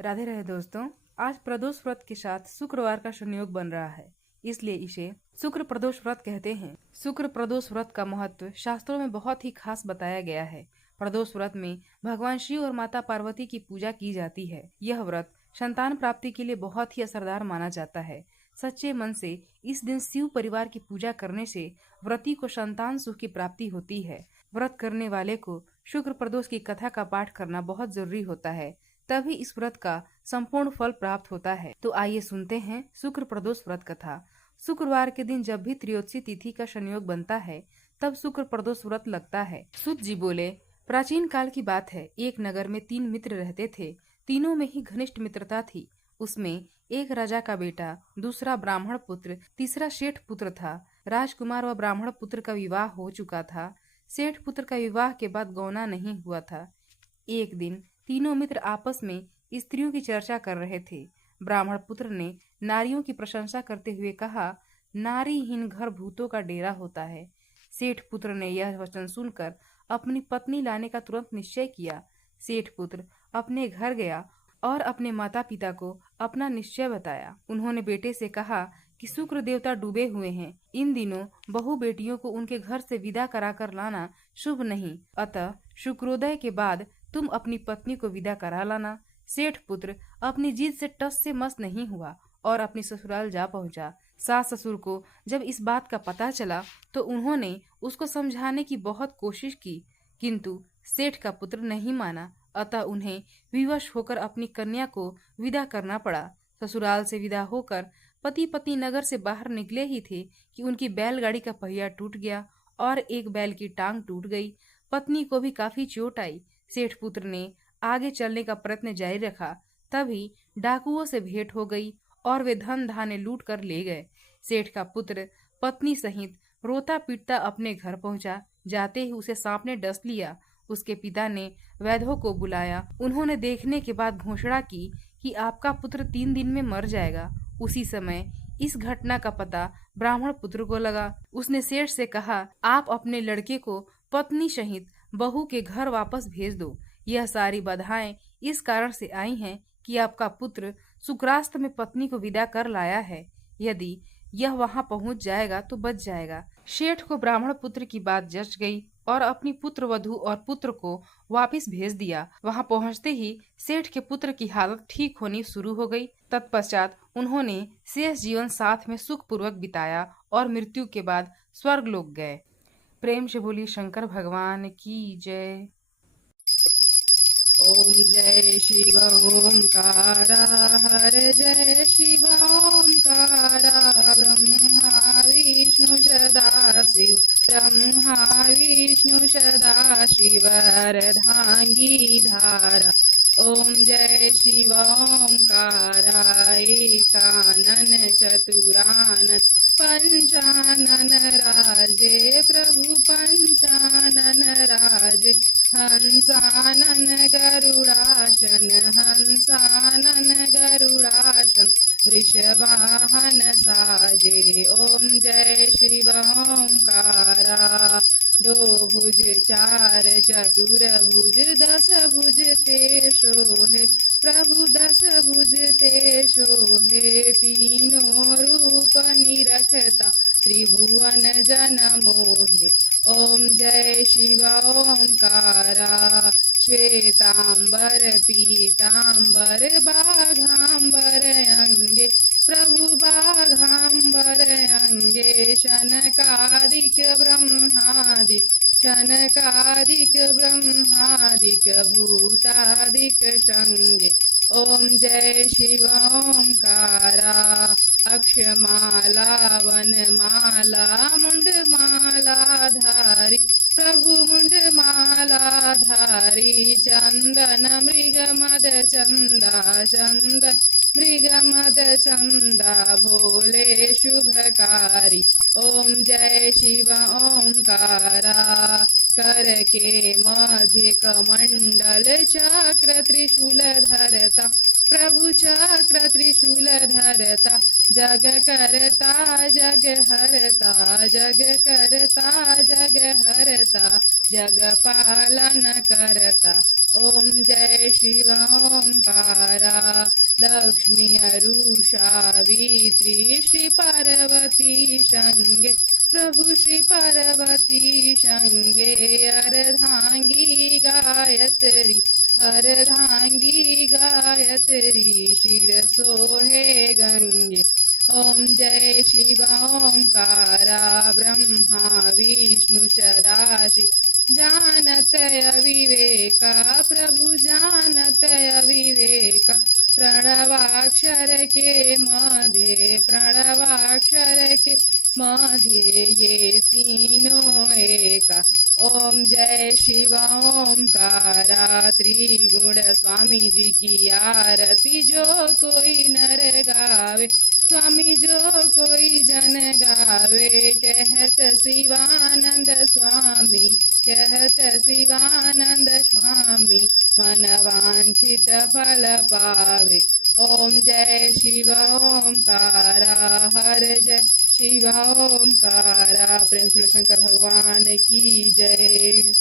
राधे राधे दोस्तों। आज प्रदोष व्रत के साथ शुक्रवार का संयोग बन रहा है, इसलिए इसे शुक्र प्रदोष व्रत कहते हैं। शुक्र प्रदोष व्रत का महत्व शास्त्रों में बहुत ही खास बताया गया है। प्रदोष व्रत में भगवान शिव और माता पार्वती की पूजा की जाती है। यह व्रत संतान प्राप्ति के लिए बहुत ही असरदार माना जाता है। सच्चे मन से इस दिन शिव परिवार की पूजा करने से व्रती को संतान सुख की प्राप्ति होती है। व्रत करने वाले को शुक्र प्रदोष की कथा का पाठ करना बहुत जरूरी होता है, तभी इस व्रत का संपूर्ण फल प्राप्त होता है। तो आइए सुनते हैं शुक्र प्रदोष व्रत कथा। शुक्रवार के दिन जब भी त्रयोदशी तिथि का संयोग बनता है, तब शुक्र प्रदोष व्रत लगता है। सूत जी बोले, प्राचीन काल की बात है। एक नगर में 3 मित्र रहते थे। तीनों में ही घनिष्ठ मित्रता थी। उसमें एक राजा का बेटा, दूसरा ब्राह्मण पुत्र, तीसरा सेठ पुत्र था। राजकुमार व ब्राह्मण पुत्र का विवाह हो चुका था। सेठ पुत्र का विवाह के बाद गौना नहीं हुआ था। एक दिन तीनों मित्र आपस में स्त्रियों की चर्चा कर रहे थे। ब्राह्मण पुत्र ने नारियों की प्रशंसा करते हुए कहा, नारीहीन घर भूतों का डेरा होता है। सेठ पुत्र ने यह वचन सुनकर अपनी पत्नी लाने का तुरंत निश्चय किया। सेठ पुत्र अपने घर गया और अपने माता पिता को अपना निश्चय बताया। उन्होंने बेटे से कहा कि शुक्र देवता डूबे हुए हैं। इन दिनों बहू बेटियों को उनके घर से विदा कराकर लाना शुभ नहीं, अतः शुक्रोदय के बाद तुम अपनी पत्नी को विदा करा लाना। सेठ पुत्र अपनी जिद से टस से मस नहीं हुआ और अपनी ससुराल जा पहुंचा। सास ससुर को जब इस बात का पता चला तो उन्होंने उसको समझाने की बहुत कोशिश की, किंतु सेठ का पुत्र नहीं माना। अतः उन्हें विवश होकर अपनी कन्या को विदा करना पड़ा। ससुराल से विदा होकर पति पत्नी नगर से बाहर निकले ही थे कि उनकी बैलगाड़ी का पहिया टूट गया और एक बैल की टांग टूट गई। पत्नी को भी काफी चोट आई। सेठ पुत्र ने आगे चलने का प्रयत्न जारी रखा, तभी डाकुओं से भेंट हो गई और वे धन धान्य लूट कर ले गए। सेठ का पुत्र पत्नी सहित रोता पीटता अपने घर पहुंचा। जाते ही उसे सांप ने डस लिया। उसके पिता ने वैद्यों को बुलाया। उन्होंने देखने के बाद घोषणा की कि आपका पुत्र 3 दिन में मर जाएगा। उसी समय इस घटना का पता ब्राह्मण पुत्र को लगा। उसने सेठ से कहा, आप अपने लड़के को पत्नी सहित बहू के घर वापस भेज दो। यह सारी बाधाएं इस कारण से आई हैं कि आपका पुत्र शुक्रास्त में पत्नी को विदा कर लाया है। यदि यह वहां पहुंच जाएगा तो बच जाएगा। सेठ को ब्राह्मण पुत्र की बात जच गई और अपनी पुत्र वधू और पुत्र को वापस भेज दिया। वहां पहुंचते ही सेठ के पुत्र की हालत ठीक होनी शुरू हो गई। तत्पश्चात उन्होंने शेष जीवन साथ में सुख पूर्वक बिताया और मृत्यु के बाद स्वर्ग लोक गए। प्रेम से बोली शंकर भगवान की जय। ओम जय शिव ओंकारा, हर जय शिव ओंकारा। ब्रह्मा विष्णु सदाशिव, ब्रह्मा विष्णु सदाशिव, अर्धांगी धारा। ओम जय शिव ओंकारा, एकानन चतुरानन पंचानन राजे, प्रभु पंचानन राजे। हंसानन गरुड़ासन, हंसानन गरुड़ासन, वृषवाहन साजे। ओम जय शिव ओंकारा। 2 भुज 4 चतुर भुज, 10 भुज ते शोहे, प्रभु 10 भुज ते शोहे। तीनों रूप निरखता, त्रिभुवन जन मोहे। ओम जय शिव ओंकारा। श्वेतांबर पीतांबर, बाघांबर अंगे, प्रभु बाघांबर अंगे। शनकादिक ब्रह्मादिक, शनकादिक ब्रह्मादिक, भूतादिक संगे। ओम जय शिव ओंकारा। अक्षमाला वनमाला, मुंडमाला धारी, प्रभु मुंडमाला धारी। चंदन मृग मद चंदा, चंदन मृग मद चंदा, भोले शुभकारी। ओम जय शिव ओंकारा। कर के मध्य कमंडल, चक्र त्रिशूल धरता, प्रभु चक्र त्रिशूल धरता। जग करता जग हरता, जग करता जग हरता, जग पालन करता। ओम जय शिव ओंकारा। ओंकारा लक्ष्मी अरुषा वित्री श्री पार्वती शंगे प्रभु श्री पार्वती शंगे अर्धांगी गायत्री अर्धांगी गायत्री शिरसोहे गंगे ओम जय शिव ओंकारा ब्रह्मा विष्णु सदाशिव जानत अविवेका प्रभु जानत अविवेका प्रणवाक्षर के मध्य प्रणवाक्षर के मध्य ये तीनों एका ओम जय शिव ओंकारा त्रिगुण स्वामी जी की आरती जो कोई नर गावे स्वामी जो कोई जन गावे कहत शिवानंद स्वामी कहत शिवानंद स्वामी मन वांछित फल पावे ओम जय शिव ओंकारा हर जय शिव ओंकारा। प्रेम से शंकर भगवान की जय।